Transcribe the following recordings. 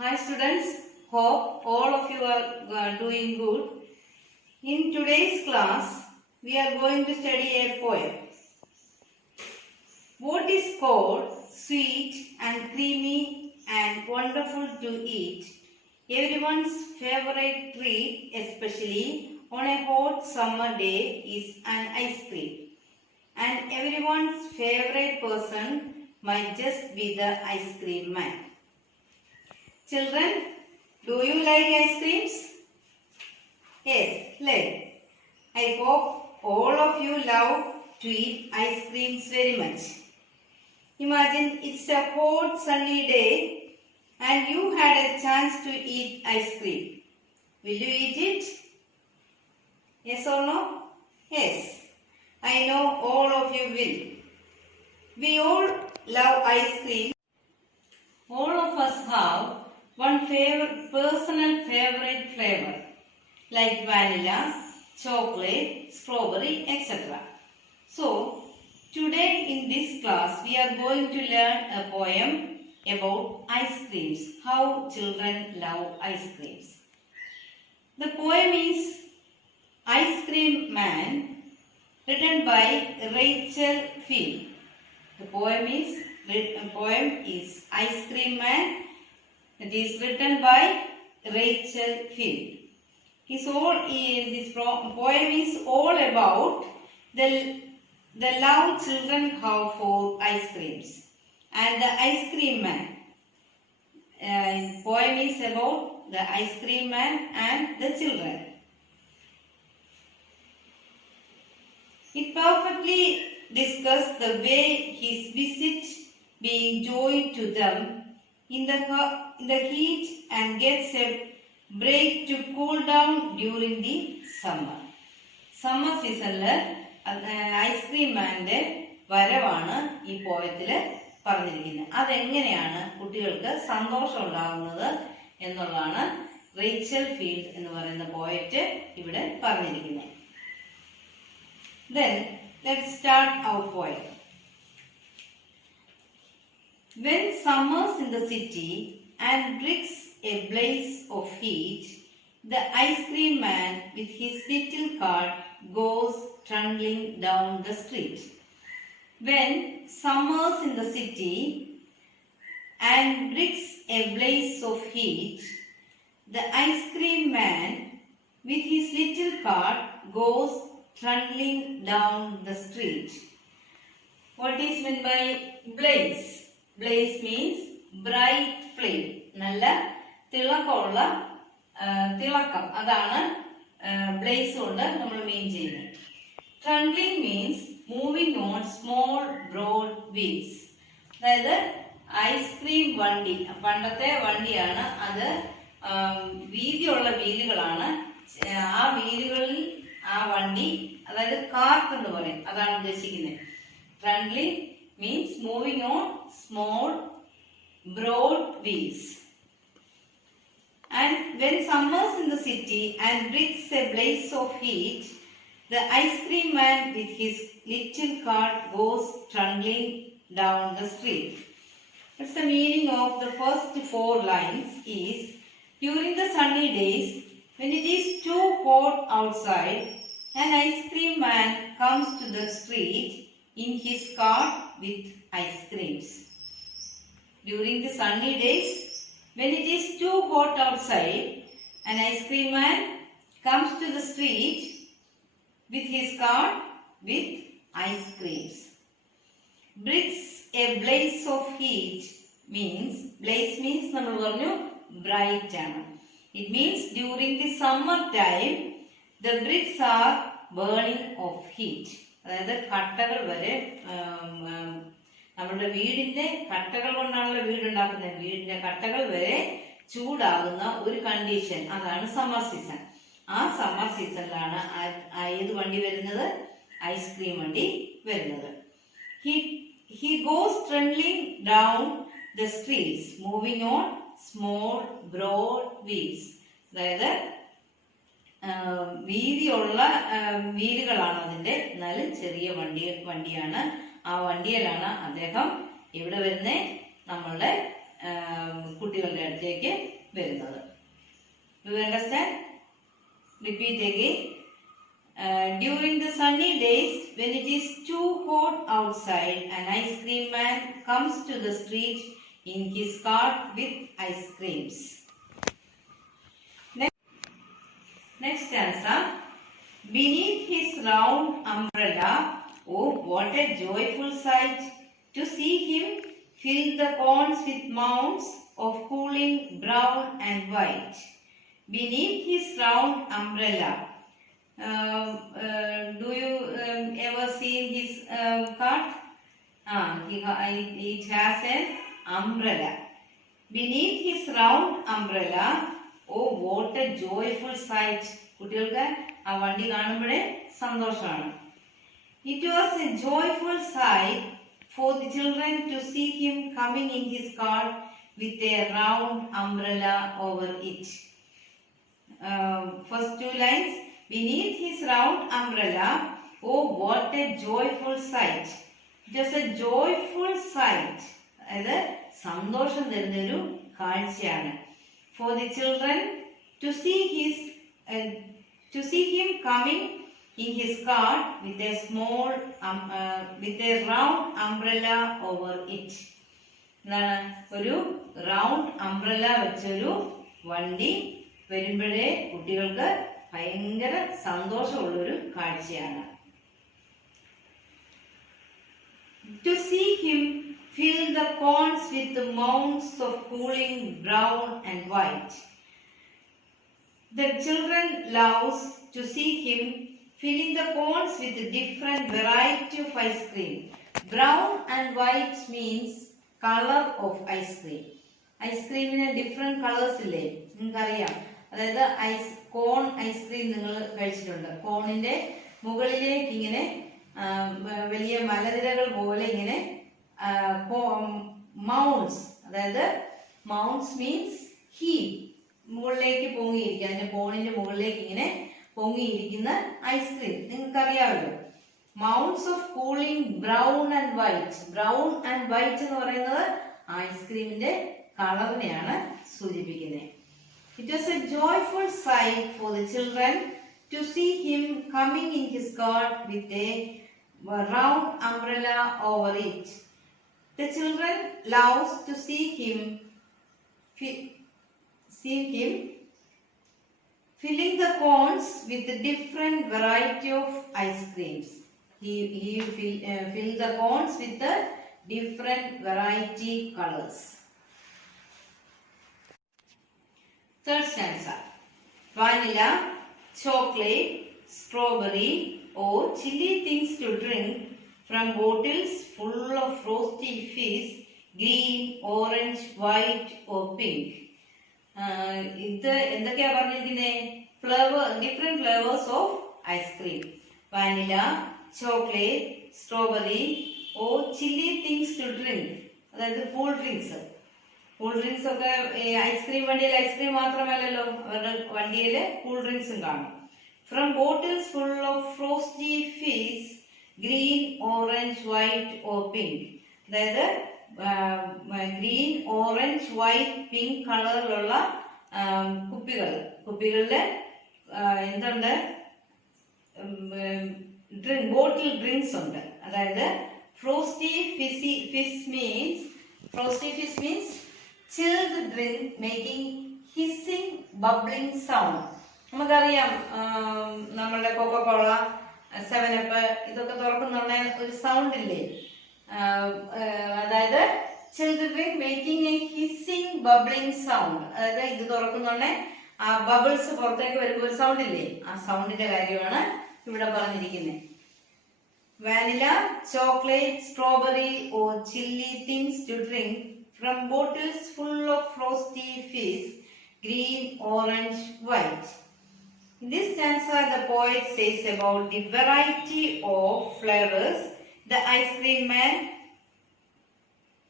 Hi students, hope all of you are doing good. In today's class, we are going to study a poem. What is called sweet and creamy and wonderful to eat? Everyone's favorite treat, especially on a hot summer day, is an ice cream. And everyone's favorite person might just be the ice cream man. Children, do you like ice creams? Yes, like. I hope all of you love to eat ice creams very much. Imagine it's a hot sunny day and you had a chance to eat ice cream. Will you eat it? Yes or no? Yes. I know all of you will. We all love ice cream. All of us have one personal favorite flavor like vanilla, chocolate, strawberry, etc. So, today in this class we are going to learn a poem about ice creams, how children love ice creams. The poem is Ice Cream Man, written by Rachel Field. The poem is Ice Cream Man. It is written by Rachel Field. This poem is all about the love children have for ice creams and the ice cream man. Poem is about the ice cream man and the children. It perfectly discusses the way his visit being joy to them in the heat and gets a break to cool down during the summer. Summer seasonല് ice cream മാൻ്റെ വരവാണ് ഈ പോയത്തിൽ പറഞ്ഞിരിക്കുന്നത്. അതെങ്ങനെയാണ് കുട്ടികൾക്ക് സന്തോഷം ഉണ്ടാകുന്നത് എന്നുള്ളതാണ് റേച്ചൽ ഫീൽഡ് എന്ന് പറയുന്ന പോയറ്റ് ഇവിടെ പറഞ്ഞിരിക്കുന്നത്. Then let's start our poem. When summer's in the city and bricks a blaze of heat, the ice cream man with his little cart goes trundling down the street. When summer's in the city and bricks a blaze of heat, the ice cream man with his little cart goes trundling down the street. What is meant by blaze? Blaze means bright flame. നല്ല തിളക്കമുള്ള തിളക്കം, അതാണ് ബ്ലേസ് കൊണ്ട് നമ്മൾ മീൻ ചെയ്യുന്നത്. Trundling means moving on small broad wheels. അതായത് ice cream വണ്ടി, പണ്ടത്തെ വണ്ടിയാണ് അത്, വീതിയുള്ള വീലുകളാണ്. ആ വീലുകളിൽ ആ വണ്ടി, അതായത് കാർട്ട് എന്ന് പറയും, അതാണ് ഉദ്ദേശിക്കുന്നത്. ട്രണ്ട്ലിംഗ് means moving on small broad wheels. And when summer's in the city and bricks a blaze of heat, the ice cream man with his little cart goes trundling down the street. What's the meaning of the first 4 lines is, during the sunny days when it is too hot outside, an ice cream man comes to the street in his cart with ice creams. During the sunny days, when it is too hot outside, an ice cream man comes to the street with his cart with ice creams. Bricks a blaze of heat means, blaze means നമ്മൾ പറഞ്ഞു bright ആണ്. It means during the summer time, the bricks are burning of heat. അതായത് കട്ടകൾ വരെ, നമ്മുടെ വീടിന്റെ കട്ടകൾ കൊണ്ടാണല്ലോ വീടുണ്ടാക്കുന്നത്, വീടിന്റെ കട്ടകൾ വരെ ചൂടാകുന്ന ഒരു കണ്ടീഷൻ, അതാണ് സമ്മർ സീസൺ. ആ സമ്മർ സീസണിലാണ് ഏത് വണ്ടി വരുന്നത്? ഐസ്ക്രീം വണ്ടി വരുന്നത്. He goes trundling down the streets, moving on small broad wheels. അതായത് വീതിയുള്ള വീലുകളാണ് അതിന്റെ, എന്നാലും ചെറിയ വണ്ടിയാണ്. ആ വണ്ടിയിലാണ് അദ്ദേഹം ഇവിടെ വരുന്ന നമ്മളുടെ കുട്ടികളുടെ അടുത്തേക്ക് വരുന്നത്. Do you understand? Repeat again. During the sunny days, when it is too hot outside, an ice cream man comes to the street in his cart with ice creams. Next answer. Beneath his round umbrella, oh, what a joyful sight to see him fill the cones with mounds of cooling brown and white. Beneath his round umbrella. Do you ever see his cart? It has an umbrella. Beneath his round umbrella, oh, what a joyful sight. കുട്ടികൾക്ക് ആ വണ്ടി കാണുമ്പോഴേ സന്തോഷമാണ്. It was a joyful sight for the children to see him coming in his cart with a round umbrella over it. First two lines. Beneath his round umbrella, oh, what a joyful sight. It was a joyful sight. അതായത് സന്തോഷം തരുന്നൊരു കാഴ്ചയാണ്. For the children to see him coming in his cart with a round umbrella over it. എന്താണ്? ഒരു round umbrella വെച്ചൊരു വണ്ടി വരുമ്പോഴേ കുട്ടികൾക്ക് ഭയങ്കര സന്തോഷമുള്ളൊരു കാഴ്ചയാണ്. To see him fill the cones with the mounds of cooling brown and white. The children loves to see him filling the cones with a different variety of ice cream. Brown and white means color of ice cream. Ice cream in different colors ഇല്ലേ? നിങ്ങൾക്കറിയാം. അതായത് cone ice cream നിങ്ങൾ കഴിച്ചിട്ടുണ്ട്. കോണിന്റെ മുകളിലേക്ക് ഇങ്ങനെ വലിയ മലനിരകൾ പോലെ ഇങ്ങനെ മൗണ്ട്സ്, അതായത് മൗണ്ട്സ് മീൻസ് ഹീപ്പ്, മുകളിലേക്ക് പൊങ്ങിയിരിക്കുക. അതിന്റെ കോണിന്റെ മുകളിലേക്ക് ഇങ്ങനെ പൊങ്ങിയിരിക്കുന്ന ഐസ്ക്രീം നിങ്ങൾക്കറിയാമല്ലോ. Mounts of cooling brown and white. Brown and white എന്ന് പറയുന്നത് ഐസ്ക്രീമിന്റെ കളറിനെയാണ് സൂചിപ്പിക്കുന്നത്. It was a joyful sight for the children to see him coming in his cart with a round umbrella over it. The children loves to see him filling the cones with a different variety of ice creams. He filled the cones with a different variety colors. Third stanza. Vanilla, chocolate, strawberry, or chilly things to drink from bottles full of frosty fizz, green, orange, white or pink. ഇത് എന്തൊക്കെയാ പറഞ്ഞിരിക്കുന്നത്? Different flavours of ice cream. Vanilla, chocolate, strawberry or chilly things to drink, അതായത് cool drinks. Cool drinks ഒക്കെ ice cream വണ്ടിയിൽ ice cream മാത്രമല്ലല്ലോ, അവരുടെ വണ്ടിയിൽ cool ഡ്രിങ്ക്സും കാണും. From bottles full of frosty fizz, green, orange, white or pink, അതായത് ഗ്രീൻ, ഓറഞ്ച്, വൈറ്റ്, പിങ്ക് കളറിലുള്ള കുപ്പികളില് എന്തുണ്ട്? ബോട്ടിൽ ഡ്രിങ്ക്സ് ഉണ്ട്. അതായത് frosty fizz means chilled drink making hissing bubbling sound. നമുക്കറിയാം നമ്മളുടെ കൊക്കോകോള, 7up ഇതൊക്കെ തുറക്കുന്ന ഒരു സൗണ്ട് ഇല്ലേ? അതായത് chilled drink making a hissing bubbling sound, അതായത് ഇത് തുറക്കുന്നോണ്ടേ ആ ബബിൾസ് പുറത്തേക്ക് വരുമ്പോൾ ഒരു സൗണ്ട് ഇല്ലേ? ആ സൗണ്ടിന്റെ കാര്യമാണ് ഇവിടെ പറഞ്ഞിരിക്കുന്നത്. Vanilla, chocolate, strawberry or chilly things to drink from bottles full of frosty fizz, green, orange, white. In this stanza, the poet says about the variety of flavors the ice cream man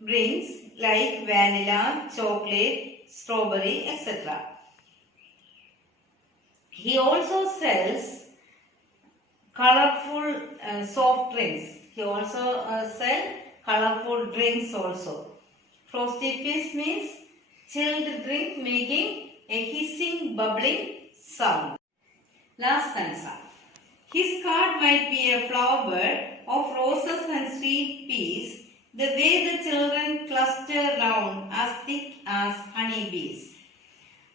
brings, like vanilla, chocolate, strawberry, etc. He also sells colorful soft drinks. He also sells colorful drinks also. Frosty fizz means chilled drink making a hissing, bubbling sound. Last stanza. His cart might be a flower bed of roses and sweet peas, the way the children cluster round as thick as honeybees.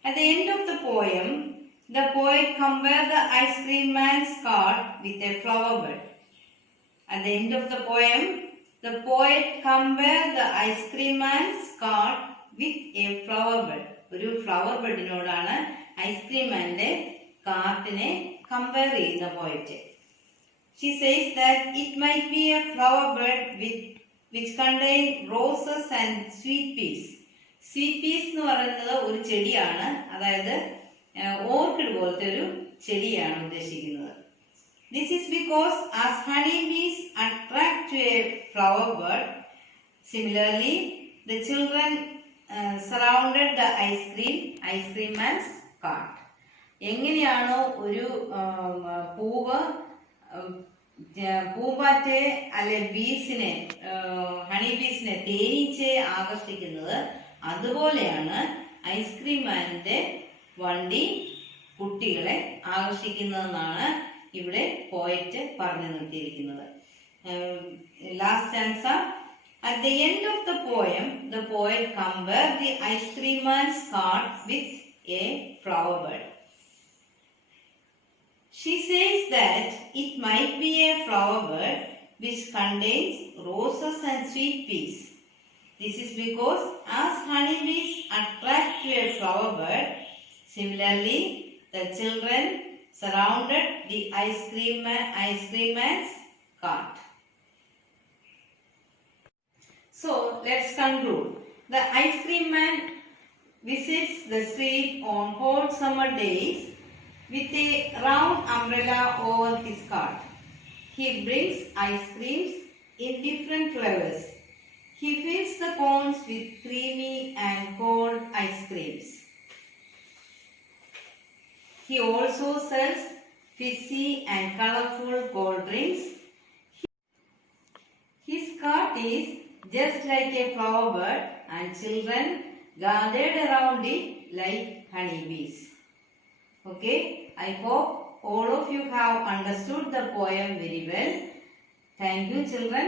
At the end of the poem, the poet compared the ice cream man's cart with a flower bed. At the end of the poem, the poet compared the ice cream man's cart with a flower bed. ഒരു ഫ്ലവർ ബെഡിനോടാണ് ഐസ്ക്രീമാൻ്റെ കാർട്ടിനെ കമ്പയർ ചെയ്യുന്ന poet. She says that it might be a flower bed which contain roses and sweet peas. Sweet peas എന്ന് പറയുന്നത് ഒരു ചെടിയാണ്, അതായത് ഓർക്കിഡ് പോലത്തെ ഒരു ചെടിയാണ് ഉദ്ദേശിക്കുന്നത്. This is because as honeybees attract to a flower bed, similarly the children surrounded the ice cream man's cart. എങ്ങനെയാണോ ഒരു പൂമ്പാറ്റയെ അല്ലെ ബീസിനെ ഹണി ബീസിനെ തേനീച്ചയെ ആകർഷിക്കുന്നത്, അതുപോലെയാണ് ഐസ്ക്രീം മാനിന്റെ വണ്ടി കുട്ടികളെ ആകർഷിക്കുന്നതെന്നാണ് ഇവിടെ പോയറ്റ് പറഞ്ഞു നിർത്തിയിരിക്കുന്നത്. Last stanza. At the end of the poem, the poet compared the ice cream man's cart with a flower bed. She says that it might be a flower bed which contains roses and sweet peas. This is because as honeybees attract to a flower bed, similarly the children surrounded the ice cream man's cart. So let's conclude. The ice cream man visits the street on hot summer days with a round umbrella over his cart. He brings ice creams in different flavors. He fills the cones with creamy and cold ice creams. He also sells fizzy and colorful cold drinks. His cart is just like a flower bed and children gathered around it like honeybees. Okay, I hope all of you have understood the poem very well. Thank you, children.